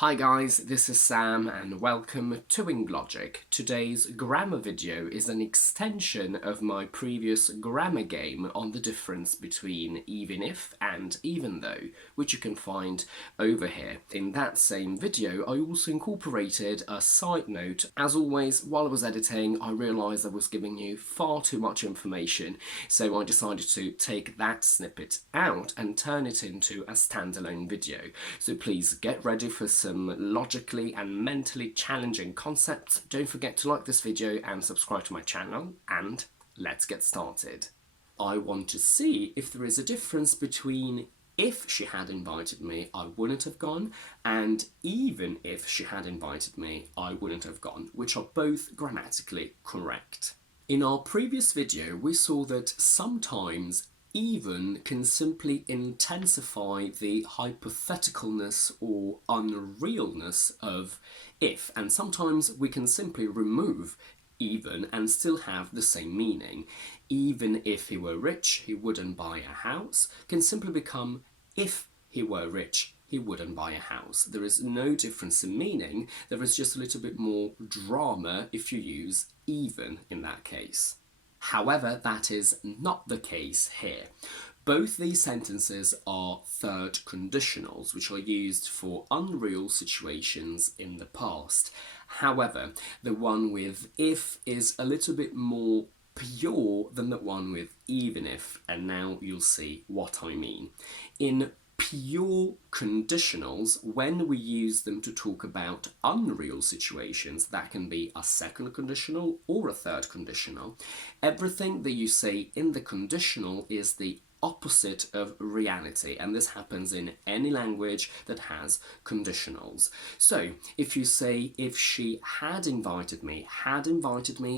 Hi guys, this is Sam and welcome to WingLogic. Today's grammar video is an extension of my previous grammar game on the difference between even if and even though, which you can find over here. In that same video, I also incorporated a side note. As always, while I was editing, I realised I was giving you far too much information, so I decided to take that snippet out and turn it into a standalone video. So please get ready for some logically and mentally challenging concepts. Don't forget to like this video and subscribe to my channel, and let's get started. I want to see if there is a difference between if she had invited me, I wouldn't have gone, and even if she had invited me, I wouldn't have gone, which are both grammatically correct. In our previous video, we saw that sometimes even can simply intensify the hypotheticalness or unrealness of if, and sometimes we can simply remove even and still have the same meaning. Even if he were rich, he wouldn't buy a house can simply become if he were rich, he wouldn't buy a house. There is no difference in meaning, there is just a little bit more drama if you use even in that case. However, that is not the case here. Both these sentences are third conditionals, which are used for unreal situations in the past. However, the one with if is a little bit more pure than the one with even if, and now you'll see what I mean. In pure conditionals, when we use them to talk about unreal situations, that can be a second conditional or a third conditional. Everything that you say in the conditional is the opposite of reality, and this happens in any language that has conditionals. So if you say if she had invited me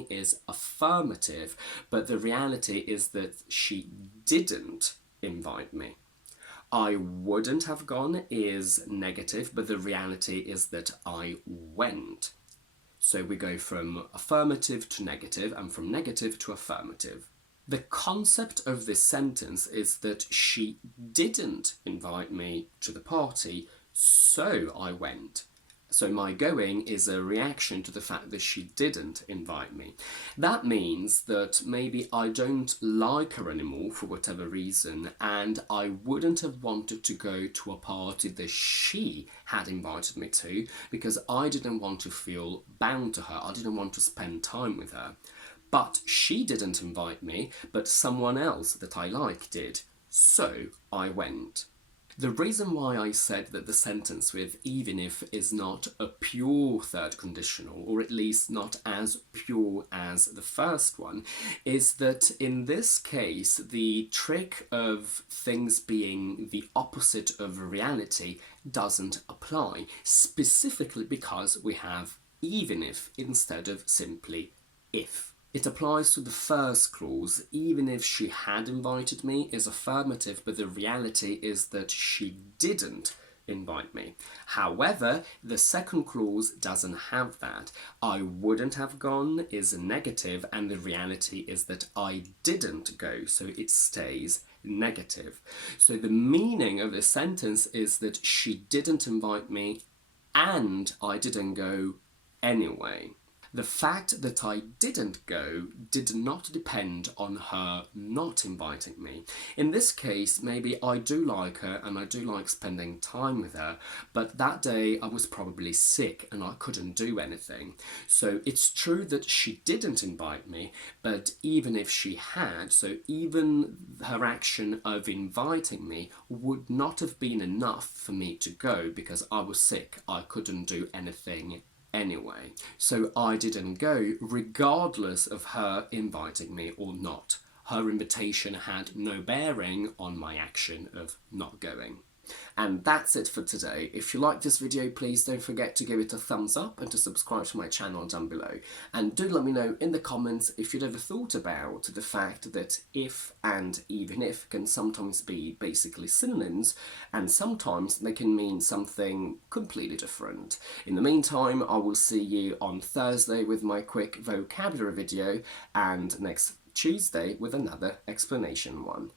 is affirmative, but the reality is that she didn't invite me. I wouldn't have gone is negative, but the reality is that I went. So we go from affirmative to negative and from negative to affirmative. The concept of this sentence is that she didn't invite me to the party, so I went. So my going is a reaction to the fact that she didn't invite me. That means that maybe I don't like her anymore for whatever reason, and I wouldn't have wanted to go to a party that she had invited me to because I didn't want to feel bound to her. I didn't want to spend time with her. But she didn't invite me, but someone else that I like did. So I went. The reason why I said that the sentence with even if is not a pure third conditional, or at least not as pure as the first one, is that in this case the trick of things being the opposite of reality doesn't apply, specifically because we have even if instead of simply if. It applies to the first clause. Even if she had invited me is affirmative, but the reality is that she didn't invite me. However, the second clause doesn't have that. I wouldn't have gone is negative, and the reality is that I didn't go, so it stays negative. So the meaning of this sentence is that she didn't invite me and I didn't go anyway. The fact that I didn't go did not depend on her not inviting me. In this case, maybe I do like her and I do like spending time with her, but that day I was probably sick and I couldn't do anything. So it's true that she didn't invite me, but even if she had, so even her action of inviting me would not have been enough for me to go because I was sick. I couldn't do anything anyway. So I didn't go regardless of her inviting me or not. Her invitation had no bearing on my action of not going. And that's it for today. If you like this video, please don't forget to give it a thumbs up and to subscribe to my channel down below. And do let me know in the comments if you'd ever thought about the fact that if and even if can sometimes be basically synonyms, and sometimes they can mean something completely different. In the meantime, I will see you on Thursday with my quick vocabulary video, and next Tuesday with another explanation one.